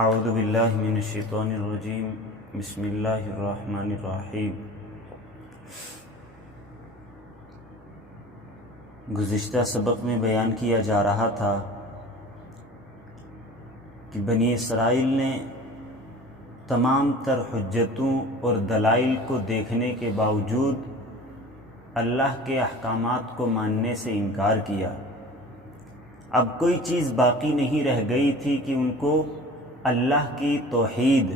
اعوذ باللہ من الشیطان الرجیم بسم اللہ الرحمن الرحیم۔ گزشتہ سبق میں بیان کیا جا رہا تھا کہ بنی اسرائیل نے تمام تر حجتوں اور دلائل کو دیکھنے کے باوجود اللہ کے احکامات کو ماننے سے انکار کیا۔ اب کوئی چیز باقی نہیں رہ گئی تھی کہ ان کو اللہ کی توحید،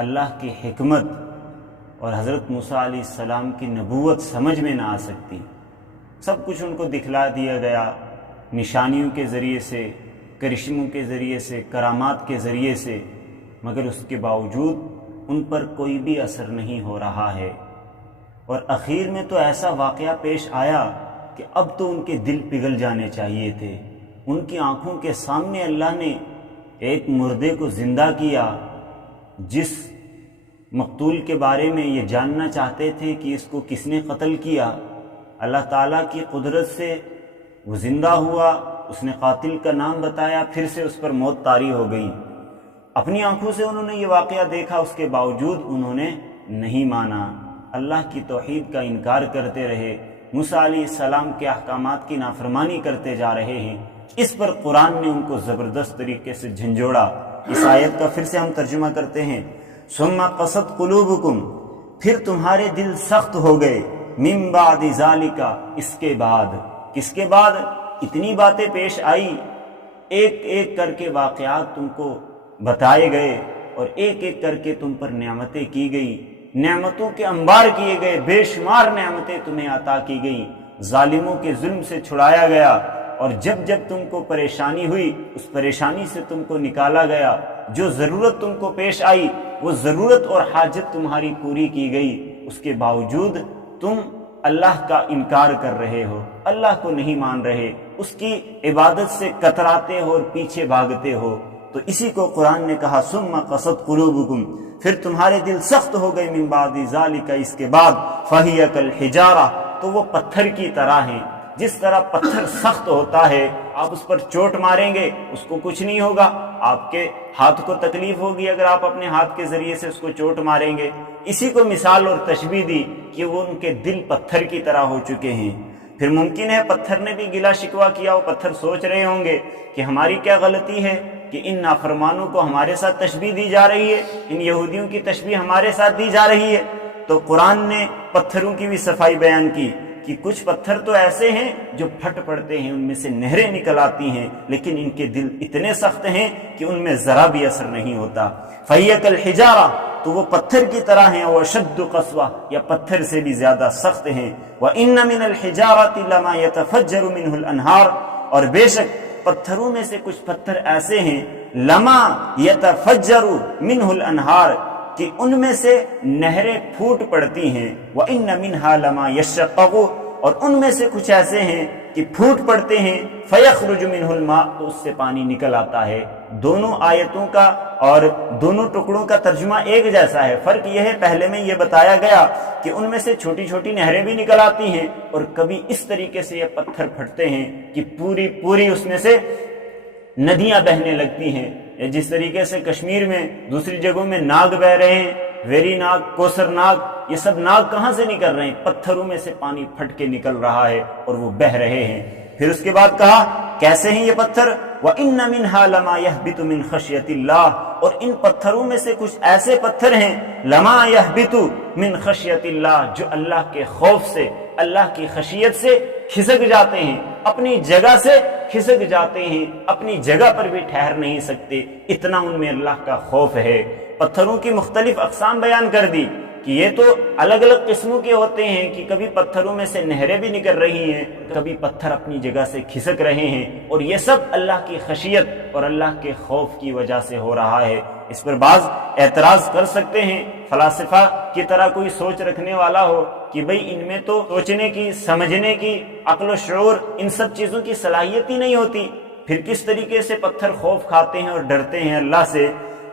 اللہ کی حکمت اور حضرت موسیٰ علیہ السلام کی نبوت سمجھ میں نہ آ سکتی۔ سب کچھ ان کو دکھلا دیا گیا، نشانیوں کے ذریعے سے، کرشموں کے ذریعے سے، کرامات کے ذریعے سے، مگر اس کے باوجود ان پر کوئی بھی اثر نہیں ہو رہا ہے۔ اور اخیر میں تو ایسا واقعہ پیش آیا کہ اب تو ان کے دل پگھل جانے چاہیے تھے۔ ان کی آنکھوں کے سامنے اللہ نے ایک مردے کو زندہ کیا، جس مقتول کے بارے میں یہ جاننا چاہتے تھے کہ اس کو کس نے قتل کیا۔ اللہ تعالیٰ کی قدرت سے وہ زندہ ہوا، اس نے قاتل کا نام بتایا، پھر سے اس پر موت طاری ہو گئی۔ اپنی آنکھوں سے انہوں نے یہ واقعہ دیکھا، اس کے باوجود انہوں نے نہیں مانا، اللہ کی توحید کا انکار کرتے رہے، موسیٰ علیہ السلام کے احکامات کی نافرمانی کرتے جا رہے ہیں۔ اس پر قرآن نے ان کو زبردست طریقے سے جھنجھوڑا۔ اس آیت کا پھر سے ہم ترجمہ کرتے ہیں۔ ثم قست قلوبکم، پھر تمہارے دل سخت ہو گئے، من بعد ذالک، اس کے بعد۔ کس کے بعد؟ اتنی باتیں پیش آئی، ایک ایک کر کے واقعات تم کو بتائے گئے اور ایک ایک کر کے تم پر نعمتیں کی گئی، نعمتوں کے انبار کیے گئے، بے شمار نعمتیں تمہیں عطا کی گئیں، ظالموں کے ظلم سے چھڑایا گیا، اور جب جب تم کو پریشانی ہوئی اس پریشانی سے تم کو نکالا گیا، جو ضرورت تم کو پیش آئی وہ ضرورت اور حاجت تمہاری پوری کی گئی، اس کے باوجود تم اللہ کا انکار کر رہے ہو، اللہ کو نہیں مان رہے، اس کی عبادت سے کتراتے ہو اور پیچھے بھاگتے ہو۔ تو اسی کو قرآن نے کہا ثم قست قلوبکم، پھر تمہارے دل سخت ہو گئے، من بعد ذالک، اس کے بعد، فہی کالحجارہ، تو وہ پتھر کی طرح ہیں۔ جس طرح پتھر سخت ہوتا ہے، آپ اس پر چوٹ ماریں گے اس کو کچھ نہیں ہوگا، آپ کے ہاتھ کو تکلیف ہوگی اگر آپ اپنے ہاتھ کے ذریعے سے اس کو چوٹ ماریں گے۔ اسی کو مثال اور تشبیہ دی کہ وہ ان کے دل پتھر کی طرح ہو چکے ہیں۔ پھر ممکن ہے پتھر نے بھی گلا شکوہ کیا ہو، پتھر سوچ رہے ہوں گے کہ ہماری کیا غلطی ہے کہ ان نافرمانوں کو ہمارے ساتھ تشبیہ دی جا رہی ہے، ان یہودیوں کی تشبیہ ہمارے ساتھ دی جا رہی ہے۔ تو قرآن نے پتھروں کی بھی صفائی بیان کی کہ کچھ پتھر تو ایسے ہیں جو پھٹ پڑتے ہیں، ان میں سے نہریں نکل آتی ہیں، لیکن ان کے دل اتنے سخت ہیں کہ ان میں ذرا بھی اثر نہیں ہوتا۔ فہی کالحجارہ، تو وہ پتھر کی طرح ہیں، واشد قسوہ، یا پتھر سے بھی زیادہ سخت ہیں۔ وَإِنَّ مِنَ الْحِجَارَةِ لَمَا يَتَفَجَّرُ مِنْهُ الْأَنْهَارُ، اور بے شک پتھروں میں سے کچھ پتھر ایسے ہیں، لما يَتَفَجَّرُ مِنْهُ الْأَنْهَارُ، کہ ان میں سے نہریں پھوٹ پڑتی ہیں۔ وَإِنَّ مِنْهَا لَمَا يَشَّقَّقُ، اور ان میں سے کچھ ایسے ہیں کہ پھوٹ پڑتے ہیں، فَيَخْرُجُ مِنْهُ الْمَاءُ، تو اس سے پانی نکل آتا ہے۔ دونوں آیتوں کا اور دونوں ٹکڑوں کا ترجمہ ایک جیسا ہے، فرق یہ ہے پہلے میں یہ بتایا گیا کہ ان میں سے چھوٹی چھوٹی نہریں بھی نکل آتی ہیں، اور کبھی اس طریقے سے یہ پتھر پھٹتے ہیں کہ پوری پوری اس میں سے ندیاں بہنے لگتی ہیں۔ جس طریقے سے کشمیر میں دوسری جگہوں میں ناگ بہ رہے ہیں، ویری ناگ، کوسر ناگ، یہ سب ناگ کہاں سے نکل رہے ہیں؟ پتھروں میں سے پانی پھٹ کے نکل رہا ہے اور وہ بہ رہے ہیں۔ پھر اس کے بعد کہا کیسے ہیں یہ پتھر؟ وَإِنَّ مِنْهَا لَمَا يَهْبِطُ مِنْ خَشْيَةِ اللَّهِ، اور ان پتھروں میں سے کچھ ایسے پتھر ہیں، لَمَا يَهْبِطُ مِنْ خَشْيَةِ اللَّهِ، جو اللہ کے خوف سے، اللہ کی خشیت سے کھسک جاتے ہیں، اپنی جگہ سے کھسک جاتے ہیں، اپنی جگہ پر بھی ٹھہر نہیں سکتے، اتنا ان میں اللہ کا خوف ہے۔ پتھروں کی مختلف اقسام بیان کر دی کہ یہ تو الگ الگ قسموں کے ہوتے ہیں، کہ کبھی پتھروں میں سے نہریں بھی نکل رہی ہیں، کبھی پتھر اپنی جگہ سے کھسک رہے ہیں، اور یہ سب اللہ کی خشیت اور اللہ کے خوف کی وجہ سے ہو رہا ہے۔ اس پر بعض اعتراض کر سکتے ہیں، فلاسفہ کی طرح کوئی سوچ رکھنے والا ہو کہ بھئی ان میں تو سوچنے کی، سمجھنے کی، عقل و شعور، ان سب چیزوں کی صلاحیت ہی نہیں ہوتی، پھر کس طریقے سے پتھر خوف کھاتے ہیں اور ڈرتے ہیں اللہ سے؟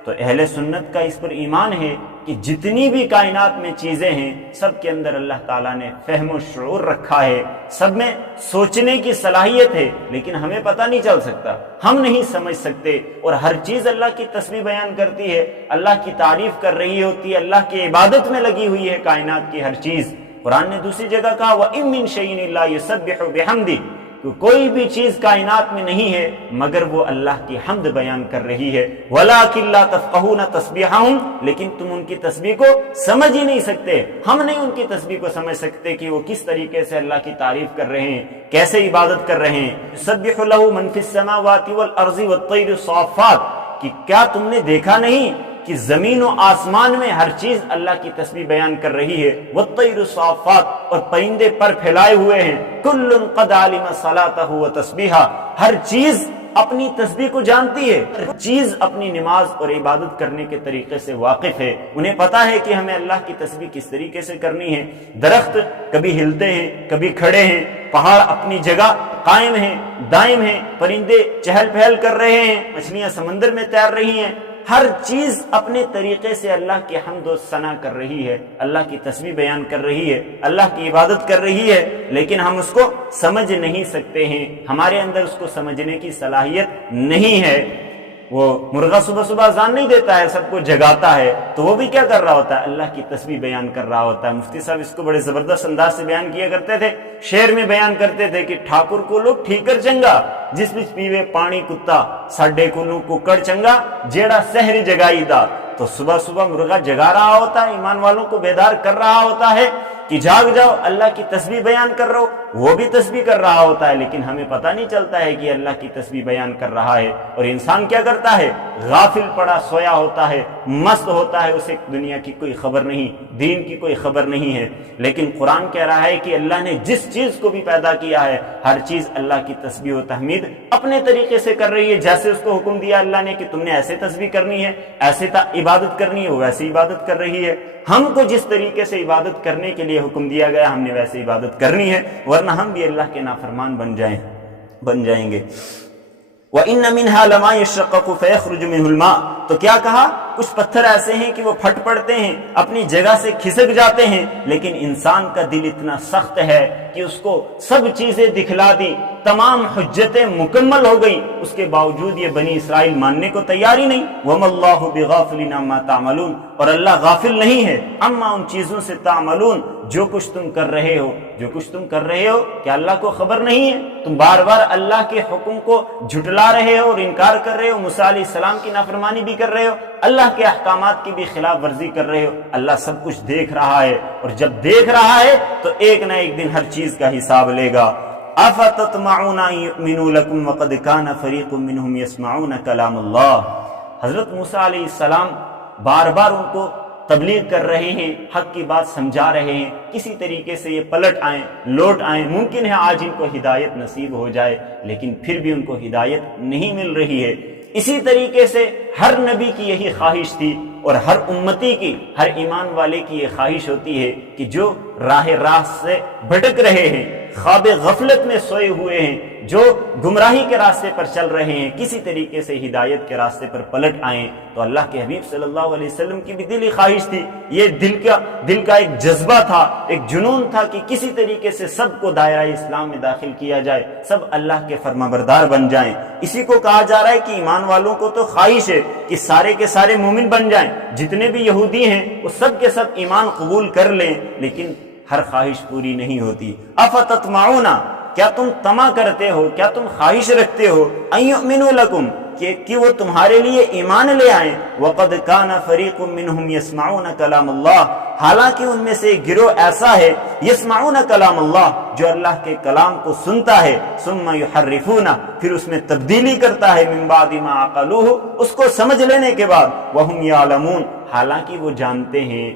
تو اہل سنت کا اس پر ایمان ہے کہ جتنی بھی کائنات میں چیزیں ہیں سب کے اندر اللہ تعالیٰ نے فہم و شعور رکھا ہے، سب میں سوچنے کی صلاحیت ہے، لیکن ہمیں پتہ نہیں چل سکتا، ہم نہیں سمجھ سکتے، اور ہر چیز اللہ کی تسبیح بیان کرتی ہے، اللہ کی تعریف کر رہی ہوتی ہے، اللہ کی عبادت میں لگی ہوئی ہے کائنات کی ہر چیز۔ قرآن نے دوسری جگہ کہا وَإِن مِّن شَيْءٍ إِلَّا يُسَبِّحُ بِحَمْدِهِ، کہ کوئی بھی چیز کائنات میں نہیں ہے مگر وہ اللہ کی حمد بیان کر رہی ہے۔ وَلَٰكِن لَّا تَفْقَهُونَ تَسْبِيحَهُمْ، لیکن تم ان کی تسبیح کو سمجھ ہی نہیں سکتے، ہم نہیں ان کی تسبیح کو سمجھ سکتے کہ وہ کس طریقے سے اللہ کی تعریف کر رہے ہیں، کیسے عبادت کر رہے ہیں۔ يُسَبِّحُ لَهُ مَن فِي السَّمَاوَاتِ وَالْأَرْضِ وَالطَّيْرِ صَافَّاتٍ، کہ کیا تم نے دیکھا نہیں کہ زمین و آسمان میں ہر چیز اللہ کی تسبیح بیان کر رہی ہے، وَالطَّيْرُ صَافَّاتٍ، اور پرندے پر پھیلائے ہوئے ہیں، كُلٌّ قَدْ عَلِمَ صَلَاتَهُ وَتَسْبِيحَهُ، ہر چیز اپنی تسبیح کو جانتی ہے، ہر چیز اپنی نماز اور عبادت کرنے کے طریقے سے واقف ہے، انہیں پتا ہے کہ ہمیں اللہ کی تسبیح کس طریقے سے کرنی ہے۔ درخت کبھی ہلتے ہیں، کبھی کھڑے ہیں، پہاڑ اپنی جگہ قائم ہیں، دائم ہیں، پرندے چہل پہل کر رہے ہیں، مچھلیاں سمندر میں تیر رہی ہیں، ہر چیز اپنے طریقے سے اللہ کی حمد و ثنا کر رہی ہے، اللہ کی تسبیح بیان کر رہی ہے، اللہ کی عبادت کر رہی ہے، لیکن ہم اس کو سمجھ نہیں سکتے ہیں، ہمارے اندر اس کو سمجھنے کی صلاحیت نہیں ہے۔ وہ مرغہ صبح صبح اذان نہیں دیتا ہے، سب کو جگاتا ہے، تو وہ بھی کیا کر رہا ہوتا ہے؟ اللہ کی تسبیح بیان کر رہا ہوتا ہے۔ مفتی صاحب اس کو بڑے زبردست انداز سے بیان کیا کرتے تھے، شعر میں بیان کرتے تھے کہ ٹھاکر کو لوگ ٹھیکر چنگا، جس بچ پیوے پانی کتا، ساڈے کو لوگ ککڑ چنگا جیڑا سحری جگائی دا۔ تو صبح صبح مرغہ جگا رہا ہوتا ہے، ایمان والوں کو بیدار کر رہا ہوتا ہے کہ جاگ جاؤ، اللہ کی تسبیح بیان کر رہا ہو، وہ بھی تسبیح کر رہا ہوتا ہے، لیکن ہمیں پتہ نہیں چلتا ہے کہ اللہ کی تسبیح بیان کر رہا ہے۔ اور انسان کیا کرتا ہے؟ غافل پڑا سویا ہوتا ہے، مست ہوتا ہے، اسے دنیا کی کوئی خبر نہیں، دین کی کوئی خبر نہیں ہے۔ لیکن قرآن کہہ رہا ہے کہ اللہ نے جس چیز کو بھی پیدا کیا ہے ہر چیز اللہ کی تسبیح و تحمید اپنے طریقے سے کر رہی ہے، جیسے اس کو حکم دیا اللہ نے کہ تم نے ایسے تسبیح کرنی ہے، ایسے عبادت کرنی ہے، وہ ویسے عبادت کر رہی ہے۔ ہم کو جس طریقے سے عبادت کرنے کے لیے حکم دیا گیا ہم نے ویسے عبادت کرنی ہے، ورنہ ہم بھی اللہ کے نافرمان بن جائیں گے۔ وَإِنَّ مِنْهَا لَمَا يَشَّقَّقُ فَيَخْرُجُ مِنْهُ الْمَاءُ، تو کیا کہا؟ کچھ پتھر ایسے ہیں کہ وہ پھٹ پڑتے ہیں، اپنی جگہ سے کھسک جاتے ہیں، لیکن انسان کا دل اتنا سخت ہے کہ اس کو سب چیزیں دکھلا دی، تمام حجتیں مکمل ہو گئی، اس کے باوجود یہ بنی اسرائیل ماننے کو تیار ہی نہیں۔ وَمَا اللَّهُ بِغَافِلٍ عَمَّا تَعْمَلُونَ، اور اللہ غافل نہیں ہے، اما ان چیزوں سے تعملون، جو کچھ تم کر رہے ہو، جو کچھ تم کر رہے ہو، کیا اللہ کو خبر نہیں ہے؟ تم بار بار اللہ کے حکم کو جھٹلا رہے ہو اور انکار کر رہے ہو، موسیٰ علیہ السلام کی نافرمانی بھی کر رہے ہو، اللہ کے احکامات کی بھی خلاف ورزی کر رہے ہو، اللہ سب کچھ دیکھ رہا ہے، اور جب دیکھ رہا ہے تو ایک نہ ایک دن ہر چیز کا حساب لے گا۔ أَفَتَطْمَعُونَ أَن يُؤْمِنُوا لَكُمْ وَقَدْ كَانَ فَرِيقٌ مِّنْهُمْ يَسْمَعُونَ كَلَامَ اللَّهِ، حضرت موسیٰ علیہ السلام بار بار ان کو تبلیغ کر رہے ہیں، حق کی بات سمجھا رہے ہیں، کسی طریقے سے یہ پلٹ آئیں، لوٹ آئیں، ممکن ہے آج ان کو ہدایت نصیب ہو جائے، لیکن پھر بھی ان کو ہدایت نہیں مل رہی ہے۔ اسی طریقے سے ہر نبی کی یہی خواہش تھی، اور ہر امتی کی، ہر ایمان والے کی یہ خواہش ہوتی ہے کہ جو راہ راست سے بھٹک رہے ہیں، خواب غفلت میں سوئے ہوئے ہیں، جو گمراہی کے راستے پر چل رہے ہیں، کسی طریقے سے ہدایت کے راستے پر پلٹ آئیں۔ تو اللہ کے حبیب صلی اللہ علیہ وسلم کی بھی دلی خواہش تھی، یہ دل کا ایک جذبہ تھا، ایک جنون تھا کہ کسی طریقے سے سب کو دائرہ اسلام میں داخل کیا جائے، سب اللہ کے فرمانبردار بن جائیں۔ اسی کو کہا جا رہا ہے کہ ایمان والوں کو تو خواہش ہے کہ سارے کے سارے مومن بن جائیں، جتنے بھی یہودی ہیں وہ سب کے سب ایمان قبول کر لیں، لیکن ہر خواہش پوری نہیں ہوتی۔ افتطمعون، کیا تم طمع کرتے ہو، کیا تم خواہش رکھتے ہو، ان یؤمنوا لکم، کہ وہ تمہارے لیے ایمان لے آئیں، وقد کان فریق منہم یسمعون کلام اللہ، حالانکہ ان میں سے ایک گروہ ایسا ہے یسمعون کلام اللہ جو اللہ کے کلام کو سنتا ہے، ثم یحرفون، پھر اس میں تبدیلی کرتا ہے، من بعد ما عقلوہ، اس کو سمجھ لینے کے بعد، وہم یعلمون، حالانکہ وہ جانتے ہیں۔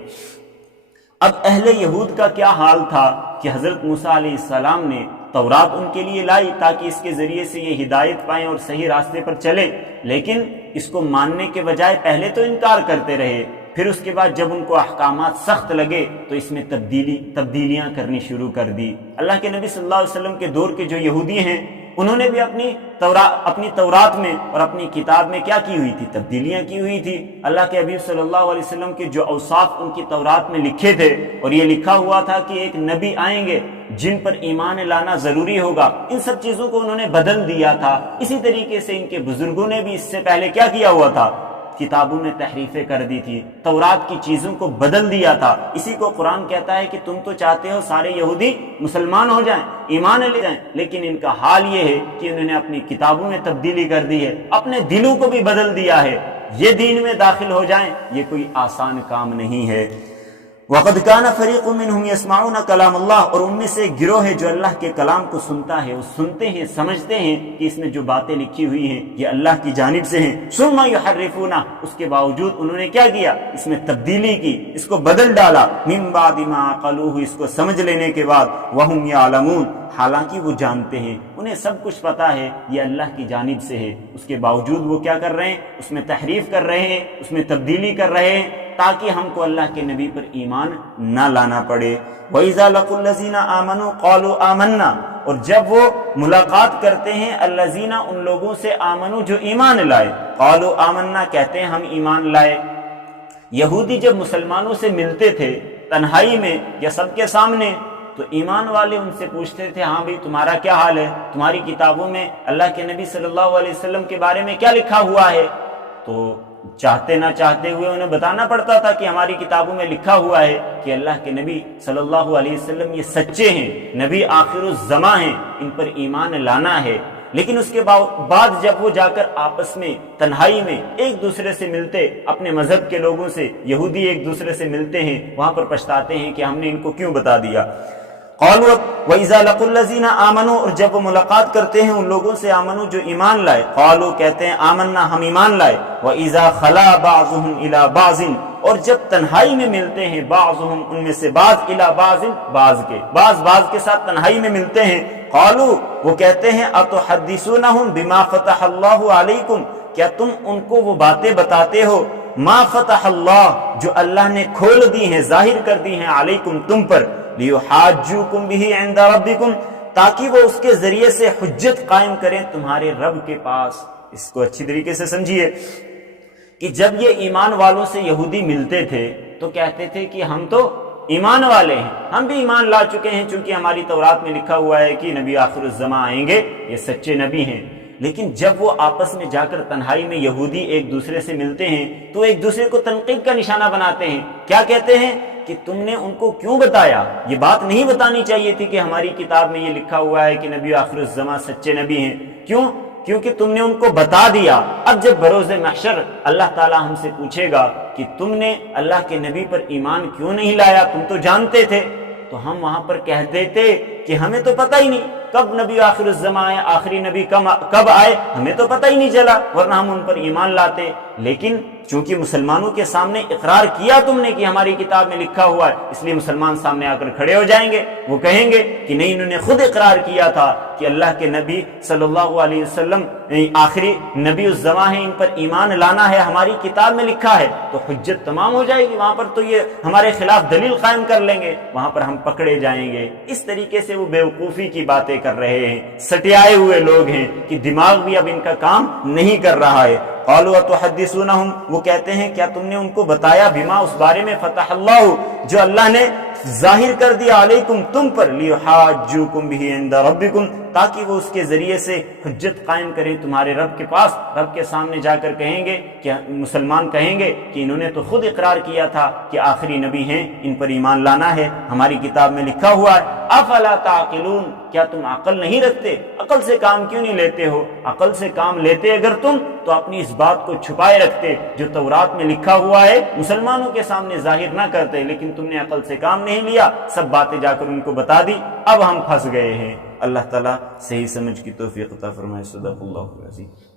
اب اہل یہود کا کیا حال تھا کہ حضرت موسیٰ علیہ السلام نے تورات ان کے لیے لائی تاکہ اس کے ذریعے سے یہ ہدایت پائیں اور صحیح راستے پر چلیں، لیکن اس کو ماننے کے بجائے پہلے تو انکار کرتے رہے، پھر اس کے بعد جب ان کو احکامات سخت لگے تو اس میں تبدیلیاں کرنی شروع کر دی۔ اللہ کے نبی صلی اللہ علیہ وسلم کے دور کے جو یہودی ہیں انہوں نے بھی اپنی تورات میں اور اپنی کتاب میں کیا کی ہوئی تھی؟ تبدیلیاں کی ہوئی تھی۔ اللہ کے حبیب صلی اللہ علیہ وسلم کے جو اوصاف ان کی تورات میں لکھے تھے، اور یہ لکھا ہوا تھا کہ ایک نبی آئیں گے جن پر ایمان لانا ضروری ہوگا، ان سب چیزوں کو انہوں نے بدل دیا تھا۔ اسی طریقے سے ان کے بزرگوں نے بھی اس سے پہلے کیا کیا ہوا تھا؟ کتابوں میں تحریفیں کر دی تھی، تورات کی چیزوں کو بدل دیا تھا۔ اسی کو قرآن کہتا ہے کہ تم تو چاہتے ہو سارے یہودی مسلمان ہو جائیں، ایمان لے جائیں، لیکن ان کا حال یہ ہے کہ انہوں نے اپنی کتابوں میں تبدیلی کر دی ہے، اپنے دلوں کو بھی بدل دیا ہے۔ یہ دین میں داخل ہو جائیں، یہ کوئی آسان کام نہیں ہے۔ وَقَدْ كَانَ فَرِيقٌ مِّنْهُمْ يَسْمَعُونَ كَلَامَ اللَّهِ، اور ان میں سے ایک گروہ ہے جو اللہ کے کلام کو سنتا ہے، وہ سنتے ہیں، سمجھتے ہیں کہ اس میں جو باتیں لکھی ہوئی ہیں یہ اللہ کی جانب سے ہیں۔ ثُمَّ يُحَرِّفُونَ، اس کے باوجود انہوں نے کیا کیا؟ اس میں تبدیلی کی، اس کو بدل ڈالا۔ مِن بَعْدِ مَا عَقَلُوهُ، اس کو سمجھ لینے کے بعد، وَهُمْ يَعْلَمُونَ، حالانکہ وہ جانتے ہیں، انہیں سب کچھ پتا ہے یہ اللہ کی جانب سے ہے، اس کے باوجود وہ کیا کر رہے ہیں؟ اس میں تحریف کر رہے ہیں، اس میں تبدیلی کر رہے ہیں، تاکہ ہم کو اللہ کے نبی پر ایمان نہ لانا پڑے۔ وَإِذَا لَقُوا الَّذِينَ آمَنُوا قَالُوا آمَنَّا، اور جب وہ ملاقات کرتے ہیں الذین، ان لوگوں سے، آمنو جو ایمان لائے، قالوا آمنا، کہتے ہیں ہم ایمان لائے۔ یہودی جب مسلمانوں سے ملتے تھے تنہائی میں یا سب کے سامنے، تو ایمان والے ان سے پوچھتے تھے ہاں بھائی تمہارا کیا حال ہے، تمہاری کتابوں میں اللہ کے نبی صلی اللہ علیہ وسلم کے بارے میں کیا لکھا ہوا ہے؟ تو چاہتے نہ چاہتے ہوئے انہیں بتانا پڑتا تھا کہ ہماری کتابوں میں لکھا ہوا ہے کہ اللہ کے نبی صلی اللہ علیہ وسلم یہ سچے ہیں، نبی آخر الزماں ہیں، ان پر ایمان لانا ہے۔ لیکن اس کے بعد جب وہ جا کر آپس میں تنہائی میں ایک دوسرے سے ملتے، اپنے مذہب کے لوگوں سے، یہودی ایک دوسرے سے ملتے ہیں، وہاں پر پچھتاتے ہیں کہ ہم نے ان کو کیوں بتا دیا۔ قالوا وَإِذَا لَقُوا الَّذِينَ آمَنُوا، اور جب وہ ملاقات کرتے ہیں ان لوگوں سے، آمنو جو ایمان لائے، قالوا کہتے ہیں آمنا، ہم ایمان لائے۔ وَإِذَا خَلَا بَعْضُهُمْ إِلَى بَعْضٍ، اور جب تنہائی میں ملتے ہیں، بعضهم، ان میں سے بعض، إِلَى بَعْضٍ، بعض کے ساتھ تنہائی میں ملتے ہیں، قالوا، وہ کہتے ہیں أَتُحَدِّثُونَهُمْ بِمَا فَتَحَ اللَّهُ عَلَيْكُمْ، کیا تم ان کو وہ باتیں بتاتے ہو، ما فتح اللہ، جو اللہ نے کھول دی ہیں، ظاہر کر دی ہیں، علیکم، تم پر، لیحاجوکم بہ عند ربکم، تاکہ وہ اس کے ذریعے سے حجت قائم کریں تمہارے رب کے پاس۔ اس کو اچھی طریقے سے سمجھیے کہ جب یہ ایمان والوں سے یہودی ملتے تھے تو کہتے تھے کہ ہم تو ایمان والے ہیں، ہم بھی ایمان لا چکے ہیں، چونکہ ہماری تورات میں لکھا ہوا ہے کہ نبی آخر الزماں آئیں گے، یہ سچے نبی ہیں۔ لیکن جب وہ آپس میں جا کر تنہائی میں یہودی ایک دوسرے سے ملتے ہیں تو ایک دوسرے کو تنقید کا نشانہ بناتے ہیں۔ کیا کہتے ہیں کہ تم نے ان کو کیوں بتایا؟ یہ بات نہیں بتانی چاہیے تھی کہ ہماری کتاب میں یہ لکھا ہوا ہے کہ نبی آخر الزماں سچے نبی ہیں۔ کیوں؟ کیونکہ تم نے ان کو بتا دیا۔ اب جب بروز محشر اللہ تعالیٰ ہم سے پوچھے گا کہ تم نے اللہ کے نبی پر ایمان کیوں نہیں لایا، تم تو جانتے تھے، تو ہم وہاں پر کہہ دیتے کہ ہمیں تو پتہ ہی نہیں کب نبی آخر الزماں آئے، آخری نبی کب آئے، ہمیں تو پتہ ہی نہیں چلا، ورنہ ہم ان پر ایمان لاتے۔ لیکن چونکہ مسلمانوں کے سامنے اقرار کیا تم نے کہ ہماری کتاب میں لکھا ہوا ہے، اس لیے مسلمان سامنے آ کر کھڑے ہو جائیں گے، وہ کہیں گے کہ نہیں، انہوں نے خود اقرار کیا تھا کہ اللہ کے نبی صلی اللہ علیہ وسلم آخری نبی الزماں ہیں، ان پر ایمان لانا ہے، ہماری کتاب میں لکھا ہے، تو حجت تمام ہو جائے گی، وہاں پر تو یہ ہمارے خلاف دلیل قائم کر لیں گے، وہاں پر ہم پکڑے جائیں گے۔ اس طریقے سے وہ بیوقوفی کی باتیں کر رہے ہیں، سٹیائے ہوئے لوگ ہیں کہ دماغ بھی اب ان کا کام نہیں کر رہا ہے۔ قالوا اتحدثونہم، وہ کہتے ہیں کیا تم نے ان کو بتایا، بما، اس بارے میں، فتح اللہ، جو اللہ نے ظاہر کر دیا، علیکم، تم پر، لیحاجوکم بہ عند ربکم، تاکہ وہ اس کے ذریعے سے حجت قائم کریں تمہارے رب کے پاس، رب کے سامنے جا کر کہیں گے کہ مسلمان کہیں گے کہ انہوں نے تو خود اقرار کیا تھا کہ آخری نبی ہیں، ان پر ایمان لانا ہے، ہماری کتاب میں لکھا ہوا ہے۔ افلا تعقلون، کیا تم عقل نہیں رکھتے؟ عقل سے کام کیوں نہیں لیتے ہو؟ عقل سے کام لیتے اگر تم تو اپنی اس بات کو چھپائے رکھتے جو تورات میں لکھا ہوا ہے، مسلمانوں کے سامنے ظاہر نہ کرتے، لیکن تم نے عقل سے کام نہیں لیا، سب باتیں جا کر ان کو بتا دی، اب ہم پھنس گئے ہیں۔ اللہ تعالیٰ صحیح سمجھ کی توفیق عطا فرمائے۔ صدق اللہ العظیم۔